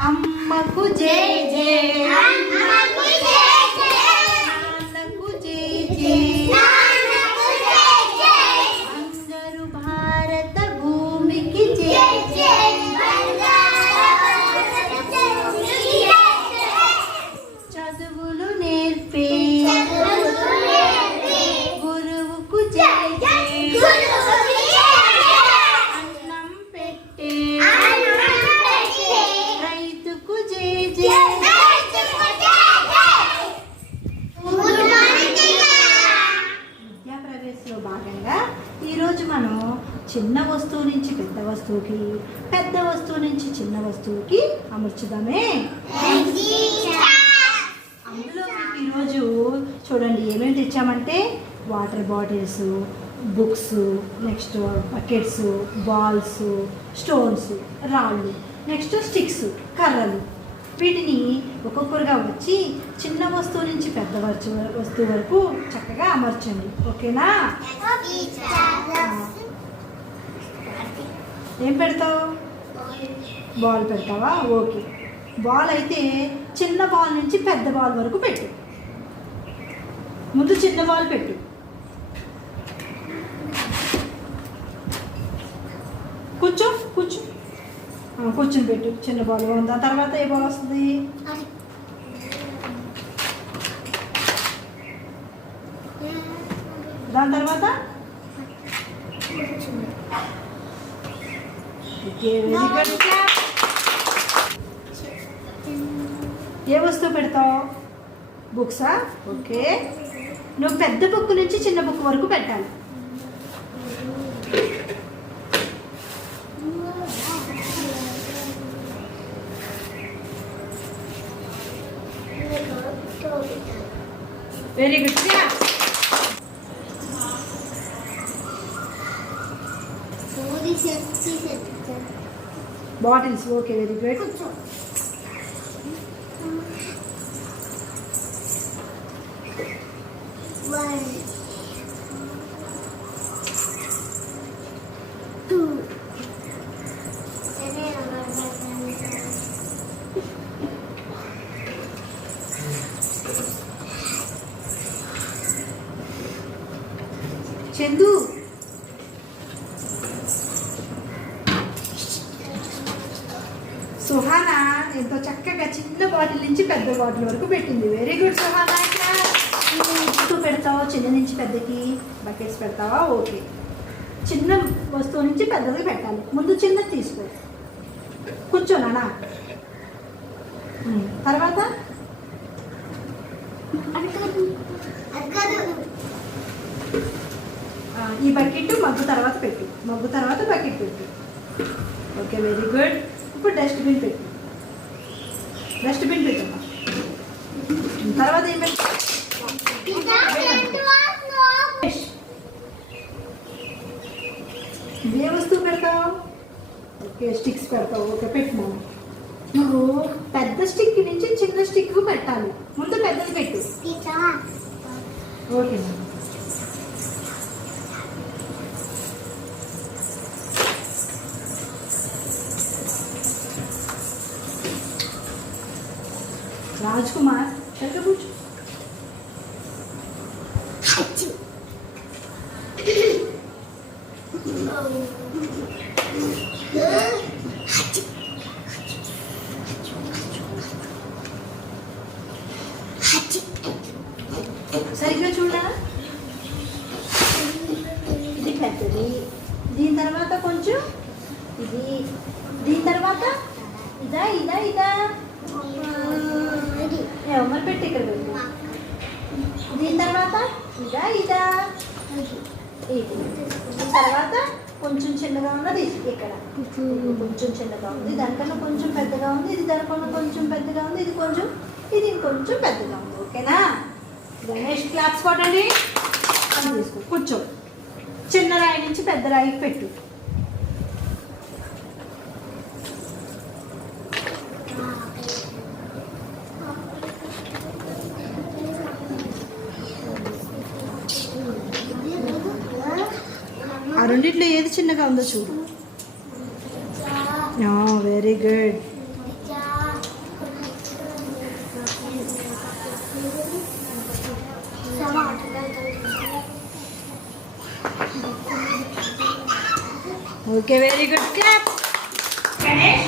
అమ్మకు జై జై, అమ్మకు జై జై, నాన్నకు జై జై, నాన్నకు జై జై, అందరు భారత భూమికి జై జై బంగారు భూమికి జై జై, చదువులు నేర్పే చదువులు నేర్పే గురువుకు జై జై, గురువుకి జై జై, అన్నం పెట్టే అన్నం పెట్టే రైతుకు జై జై. రైతుకు జై జై. గుడ్ మార్నింగ్ విద్యా ప్రవేశంలో భాగంగా ఈరోజు మనం చిన్న వస్తువు నుంచి పెద్ద వస్తువుకి, పెద్ద వస్తువు నుంచి చిన్న వస్తువుకి అమర్చుదామే. అందులో మీకు ఈరోజు చూడండి ఏమేమి తెచ్చామంటే water bottles, books, next buckets, balls, stones, రాళ్ళు, నెక్స్ట్ స్టిక్స్, కర్రలు. వీటిని ఒక్కొక్కరుగా వచ్చి చిన్న వస్తువు నుంచి పెద్ద వస్తువు వరకు చక్కగా అమర్చండి. ఓకేనా? ఏం పెడతావు? బాల్ పెడతావా? ఓకే. బాల్ అయితే చిన్న బాల్ నుంచి పెద్ద బాల్ వరకు పెట్టు. ముందు చిన్న బాల్ పెట్టు. కూర్చో కూర్చో కూర్చొని పెట్టు. చిన్న బాల్ దాని తర్వాత ఏ బాల్ వస్తుంది? దాని తర్వాత ఏ వస్తువు పెడతావు? బుక్సా? ఓకే. నువ్వు పెద్ద బుక్ నుంచి చిన్న బుక్ వరకు పెట్టాలి. Very good. Bottles. Okay, very good. Chandu, Suhana ఎంతో చక్కగా చిన్న బాటిల్ నుంచి పెద్ద బాటిల్ వరకు పెట్టింది. Very good Suhana. నువ్వు పెడతావా చిన్న నుంచి పెద్దకి? బకెట్స్ పెడతావా? ఓకే. చిన్న వస్తువు నుంచి పెద్దది పెట్టాలి. ముందు చిన్నది తీసుకో. కూర్చోనా? తర్వాత ఈ బకెట్ మగ్గు తర్వాత పెట్టు. మగ్గు తర్వాత బకెట్ పెట్టు. Okay, very good. ఇప్పుడు డస్ట్బిన్ పెట్టు. డస్ట్బిన్ పెట్టమ్మా. తర్వాత ఏం పెట్టు? ఏ వస్తువు పెడతావు? ఓకే, స్టిక్స్ పెడతావు. ఓకే, పెట్టు. నువ్వు పెద్ద స్టిక్ నుంచి చిన్న స్టిక్ పెట్టాలి. ముందు పెద్దది పెట్టు. ఓకే. రాజ్ కుమార్ సరిగ్గా కూర్చో. సరిగ్గా చూడా. ఇది పెద్దది. దీని తర్వాత కొంచెం ఇది. దీని తర్వాత ఇదా ఇదా ఇదా మరి పెట్టి ఇక్కడ పెట్టు. దీని తర్వాత ఇదా ఇదా ఇది. దీని తర్వాత కొంచెం చిన్నగా ఉన్నది ఇక్కడ. కొంచెం చిన్నగా ఉంది. దానికన్నా కొంచెం పెద్దగా ఉంది. ఇది దానికన్నా కొంచెం పెద్దగా ఉంది. ఇది కొంచెం, ఇది ఇంకొంచెం పెద్దగా ఉంది. ఓకేనా? గణేష్ క్లాప్స్ కొట్టండి. అని తీసుకో. కూర్చో. చిన్న రాయి నుంచి పెద్ద రాయికి పెట్టు. ఆ రెండిట్లో ఏది చిన్నగా ఉందో చూడు. Very good. Okay very good clap. Ganesh